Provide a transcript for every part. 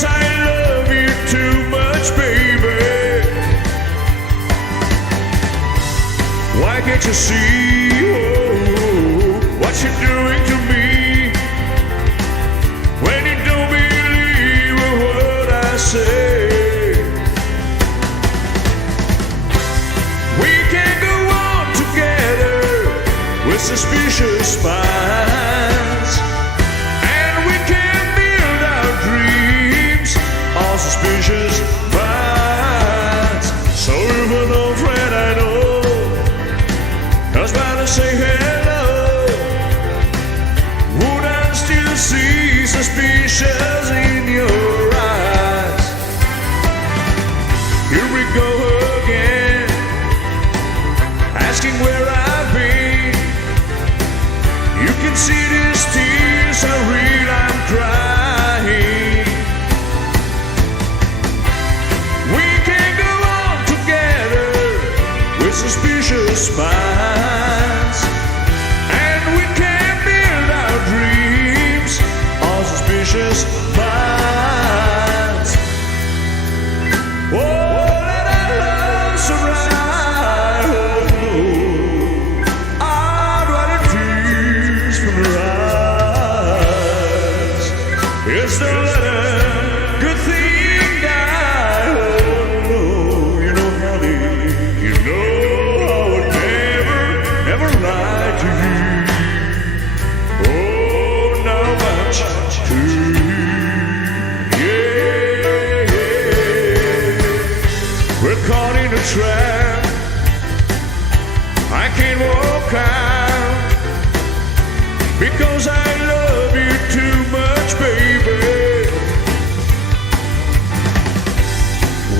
because I love you too much, baby. Why can't you see what you're doing to me? When you don't believe what I say, we can go on together with suspicious minds, and we can build our dreams on suspicious minds. So even though, friend, I know I was about to say hello, would I still see suspicious in your eyes? Here we go again, asking where I've been. You can see these tears are real, I'm crying. We can go on together with suspicious minds, and we can build our dreams on suspicious minds. Oh, let our love surround. Oh, I'd rather tears from your eyes. Is there a good thing I know? You know, honey, you know I would never lie to you. Oh, not much to you. Yeah, yeah. We're caught in a trap. I can't walk out because I love you too much, baby.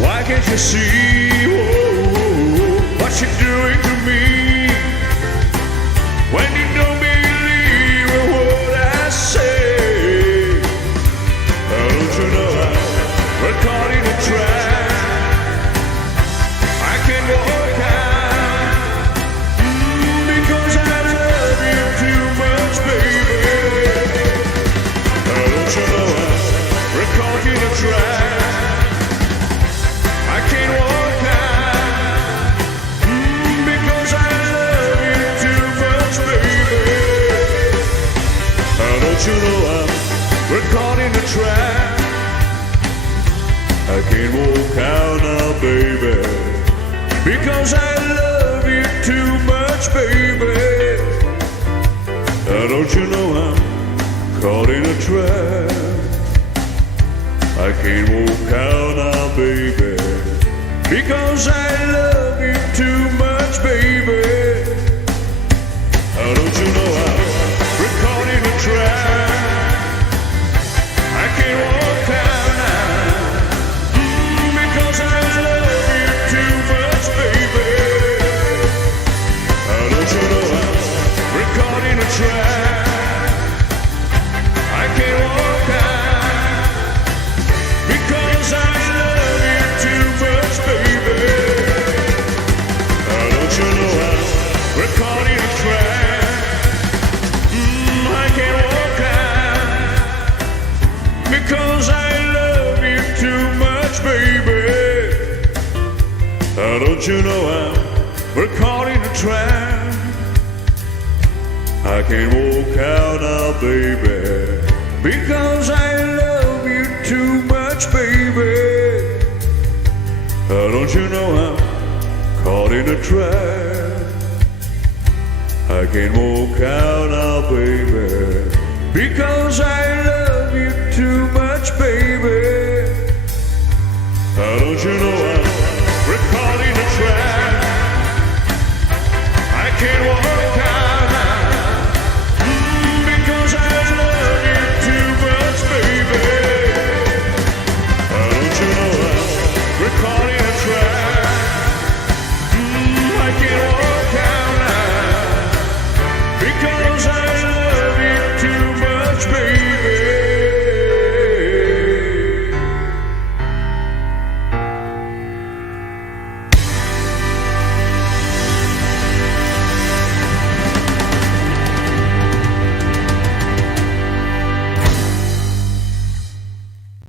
Why can't you see what you're doing to me? When you don't believe what I say, don't you know we're caught in a trap? I can't walk out because I love you too much, baby. Don't you know we're caught in a trap? I can't walk out because I love you too much, baby. Don't you know we're caught in a trap? I can't walk out now, baby, because I love you too much, baby. Don't you know I'm caught in a trap? I can't walk out now, baby, because I love you too much, baby. Don't you know we're caught in a trap? I can't walk out now because I love you too much, baby. Don't you know we're caught in a trap? I can't walk out because I love you too much, baby. Don't you know we're caught in a trap? I can't walk out because I love you too much, baby. Don't you know we're caught in a trap? I can't walk out now, baby, because I love you too much, baby. Don't you know I'm caught in a trap? I can't walk out now, baby, because I love you too much, baby.